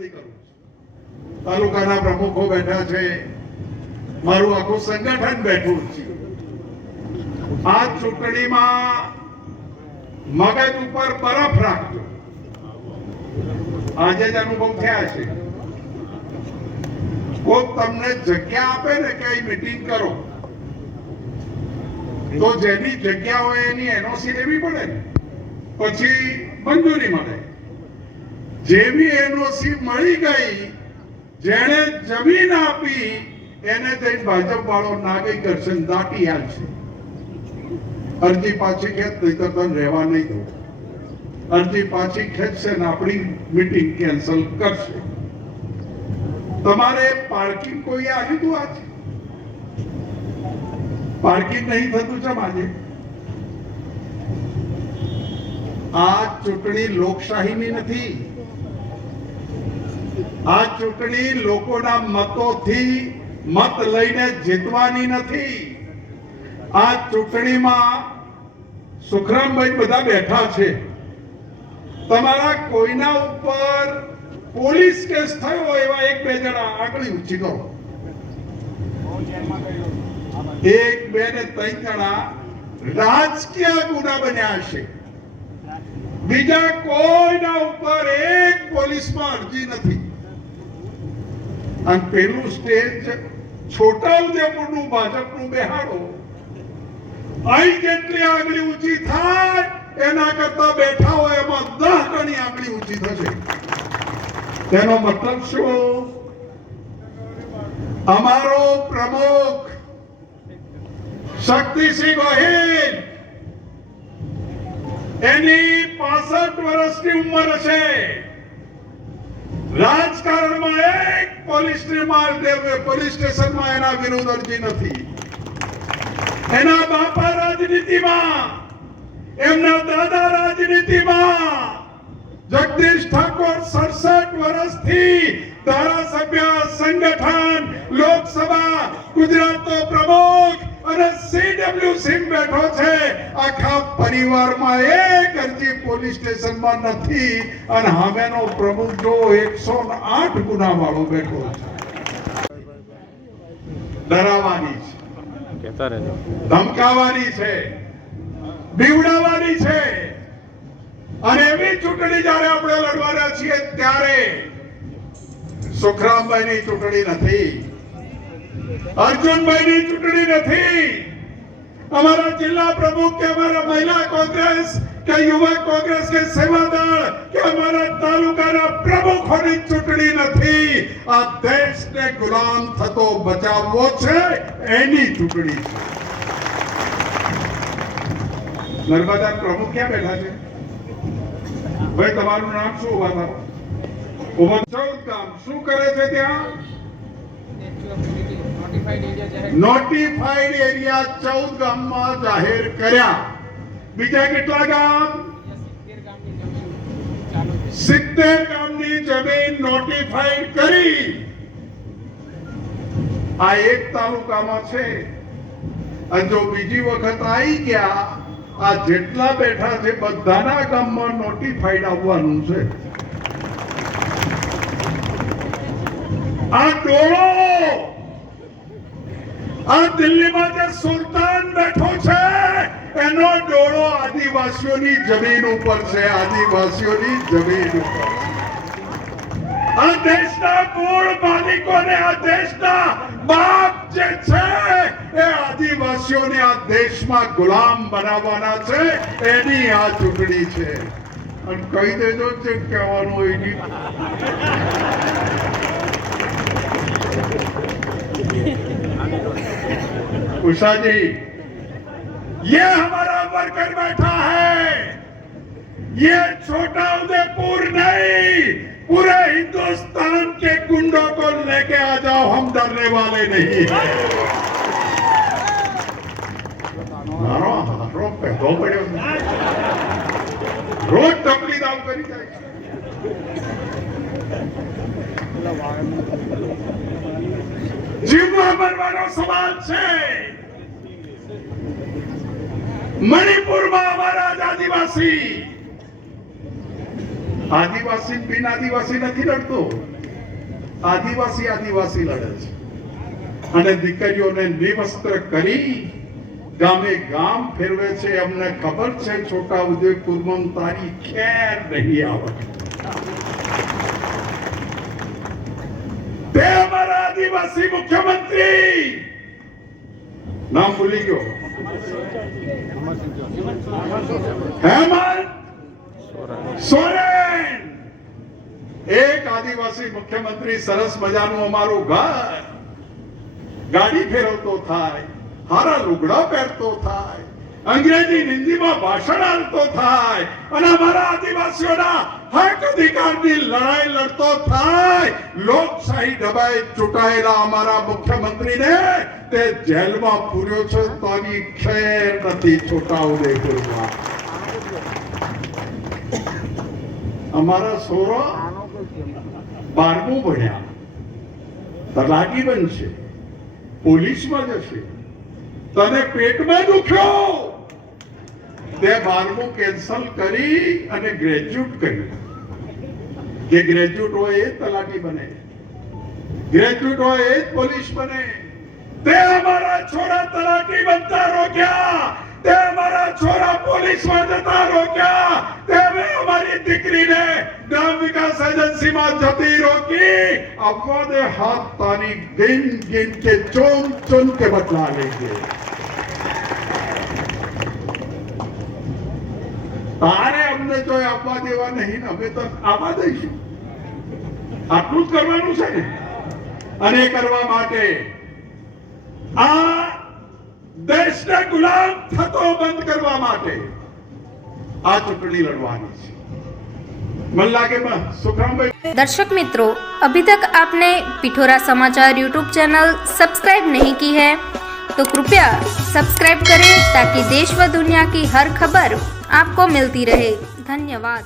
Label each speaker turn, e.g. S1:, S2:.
S1: વિનંતી કરું છું. તાલુકાના પ્રમુખો બેઠા છે. મારું આખું સંગઠન બેઠું છે. આ ચૂંટણીમાં મગજ ઉપર બરફ રાખજો. આજે જ અનુભવ થયા છે. કોક તમને જગ્યા આપે ને કે અહીં મીટિંગ કરો. તો જેની જગ્યા હોય એની એનઓસી લેવી પડે ને. પછી મંજૂરી મળે. જેવી એનઓસી મળી ગઈ, જેણે જમીન આપી, એને જઈને ભાજપ વાળો નાગરિક દર્શન દાટી આવશે અરજી પાછી ખેંચ નહીં તો તને રહેવા નહીં દો. અરજી પાછી ખેંચશે ને આપણી મીટિંગ કેન્સલ કરશે. તમારે પાર્કિંગ કોઈ આવ્યું હતું આજે? પાર્કિંગ નહીં થતું છે આજે? આ ચૂંટણી લોકશાહીની નથી. આ ચૂંટણી લોકોના મતોથી મત લઈને જીતવાની નથી. આ ચૂંટણીમાં સુખરામભાઈ બધા બેઠા છે. તમારા કોઈના ઉપર પોલીસ કેસ થયો એવા એક બે જણા આગળ ઊંચી કરો. એક બે ને ત્રણ જણા રાજકીય ગુના બન્યા છે બીજા કોઈના ઉપર એક પોલીસમાં અરજી નથી. અને પેલું સ્ટેજ છોટાઉદેપુરનું ભાજપનું બેહાડો. અહીં જેટલી આગળ ઊંચી થાય, એના કરતા બેઠા હોય એમાં દસ ગણી આગળ ઊંચી થશે. તેનો મતલબ શું? અમારો પ્રમુખ શક્તિસિંહ ગોહિલ. એની પાસઠ વર્ષની ઉંમર છે. રાજકારણમાં એક પોલીસ પોલીસ સ્ટેશનમાં એના વિરુદ્ધ અરજી નથી. એના બાપા રાજનીતિમાં, એમના દાદા રાજનીતિમાં જગદીશ ઠાકોર સડસઠ વર્ષથી ધારાસભ્ય સંગઠન લોકસભા ગુજરાતનો પ્રમુખ અને સીડબ્લ્યુ સિંહ બેઠો છે. આખા પરિવારમાં એક અરજી પોલીસ સ્ટેશનમાં નથી. અને હામેનો પ્રમુખ જો એકસો આઠ ગુના વાળો બેઠો છે. ડરાવાની છે. ધમકાવાની છે. બીવડાવવાની છે. અને એવી ચૂંટણી જ્યારે આપણે લડવાના છીએ ત્યારે સુખરામભાઈની ચૂંટણી નથી. અર્જુનભાઈની ચૂંટણી નથી. અમારા જિલ્લા પ્રમુખ કે અમારા મહિલા કોંગ્રેસ કે યુવા કોંગ્રેસ કે સેવાદળ કે અમારા તાલુકાના પ્રમુખોની ચૂંટણી નથી. આ દેશને ગુલામ થતો બચાવવો છે, એની ચૂંટણી છે. નર્મદા પ્રમુખ ક્યાં બેઠા છે? ભાઈ, તમારું નામ શું? ઊભા થાઓ. ઊભા ચૌદ ગામ. શું કરે છે ત્યાં? નોટિફાઈડ એરિયા ચૌદ ગામમાં જાહેર કર્યા. બીજા કેટલા ગામ? સિત્તેર ગામની જમીન નોટિફાઈડ કરી. આ એક તાલુકામાં છે. અને જો બીજી વખત આવી ગયા, આ જેટલા બેઠા છે બધાના ગામમાં નોટિફાઈડ આવવાનું છે. આ ડોળો આ દિલ્હીમાં જે સુલતાન બેઠો છે, એનો ડોળો આદિવાસીઓની જમીન ઉપર છે, આદિવાસીઓની જમીન ઉપર. આ દેશના મૂળ માલિકોને, આ દેશના બાપ જે છે, એ આદિવાસીઓને આ દેશમાં ગુલામ બનાવવાના છે, એની આ ચૂંટણી છે. અને કહી દેજો જે કહેવાનું હોય उषा जी, ये हमारा वर्कर बैठा है। ये छोटा उदयपुर नहीं, पूरे हिंदुस्तान के कुंडो को लेके आ जाओ, हम डरने वाले नहीं बड़े रोज टपली दाम करी जाएगी। જીવવા મરવાનો સવાલ છે. મણિપુરમાં અમારા આદિવાસી. આદિવાસી બિન આદિવાસી નથી લડતો. આદિવાસી આદિવાસી લડે છે. અને દીકરીઓને નિવસ્ત્ર કરી ગામે ગામ ફેરવે છે. અમને ખબર છે, છોટા ઉદેપુરમાં તારી ખેર નહીં આવે. તે અમારા આદિવાસી મુખ્યમંત્રી નામ ભૂલી ગયો હેમંત સોરેન એક આદિવાસી મુખ્યમંત્રી સરસ મજાનું અમારું ઘર ગાડી ફેરવતો થાય હારા લુગડા પહેરતો થાય અંગ્રેજી હિન્દીમાં ભાષણ આપતો થાય અને અમારા આદિવાસીઓના હક અધિકારની લડાઈ લડતો થાય. લોકશાહી દબાઈ ચૂંટાયેલા અમારા મુખ્યમંત્રીને તે જેલમાં પૂર્યો છે તો આની ખેર નથી છોટાઉદેપુરમાં. અમારા સોરો બારમું ભણ્યા. તલાટી બનશે, પોલીસમાં જશે. તને પેટમાં દુખ્યો? તે બારમું કેન્સલ કરી અને ગ્રેજ્યુએટ કર્યું. જે ગ્રેજ્યુએટ હોય એ તલાટી બને. ગ્રેજ્યુએટ હોય એ પોલીસ બને. તે અમારા છોરા તલાટી બનતા રોક્યા. તે અમારા છોરા પોલીસમાં જતા રોક્યા. તે અમે અમારી દીકરીને ગ્રામ વિકાસ એજન્સીમાં જતી રોકી. અપવાદે હાથ તારી ગિન ગિન કે ચોમ ચોમ કે બદલા લેંગે તારે અમને તો આપવા દેવા નહીં ને અમે તો આપવા દઈશું આટલું જ કરવાનું છે ને અને એ કરવા માટે આ દેશને ગુલામ થતો બંધ કરવા માટે આ ચૂંટણી લડવાની છે મને લાગે મ- સુખરામભાઈ
S2: दर्शक मित्रों अभी तक आपने पिठोरा समाचार यूट्यूब चैनल सब्सक्राइब नहीं की है तो कृपया सब्सक्राइब करें ताकि देश व दुनिया की हर खबर आपको मिलती रहे धन्यवाद